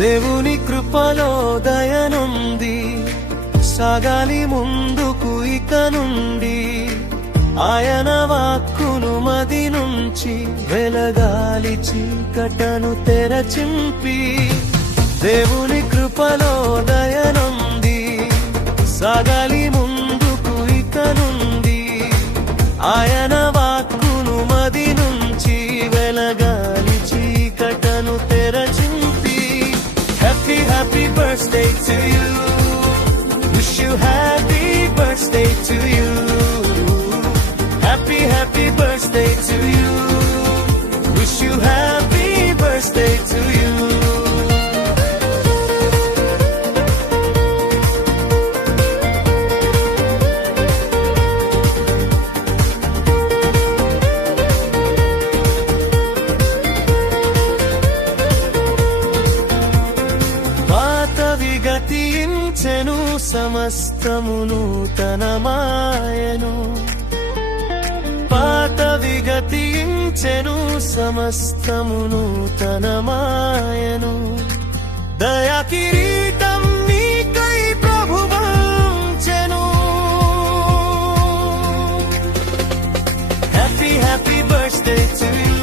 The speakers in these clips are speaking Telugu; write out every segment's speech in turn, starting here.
దేవుని కృపలో దయనుంది, సాగాలి ముందుకు ఇక నుండి. ఆయన వాక్కును మది నుంచి వెలగాలి చీకటను తెరచింపి. దేవుని కృపలో దయనుంది, సాగాలి ముందుకు ఇక నుండి. ఆయన వాక్కును మది నుంచి వెలగాలి చీకటను తెరచింపి. Happy, happy birthday to you. Wish you happy birthday to you. Happy, happy birthday to you. Wish you happy birthday to you. గతించెను సమస్తము నూతనమాయెను. పాతవి గతించెను సమస్తము నూతనమాయెను. దయా కిరీటం నీకై ప్రభువంచెను. Happy happy birthday to you.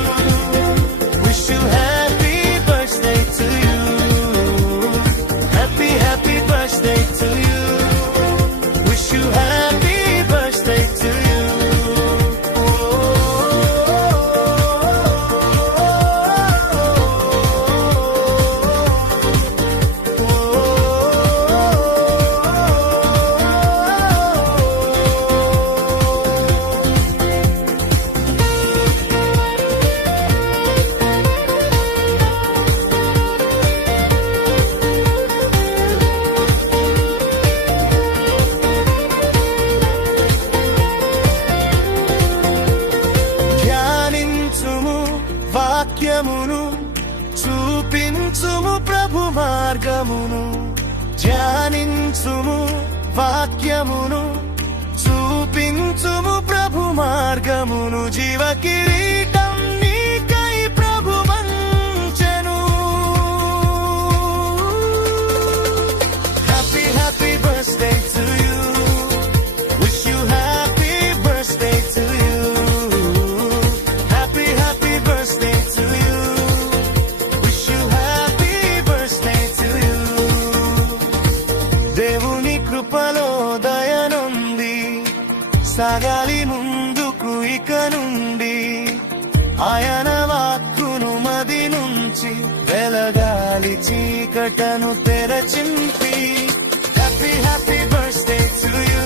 Wish you happy birthday to you. Happy birthday to you. Wish you happy birthday to you. వాక్యమును చూపించుము ప్రభు మార్గమును. ధ్యానించుము వాక్యమును చూపించుము ప్రభు మార్గమును. జీవ కిరీటం నీకై ప్రభు వంచెను. Happy happy birthday to you. Wish you happy birthday to you. Happy happy birthday to you. Wish you happy birthday to you. దేవుని కృపలో దయనుంది, సాగాలి ముందుకు ఇక నుండి. ఆయన వాక్కును మది నుంచి వెలగాలి చీకటను తెరచింపి. Happy happy birthday to you.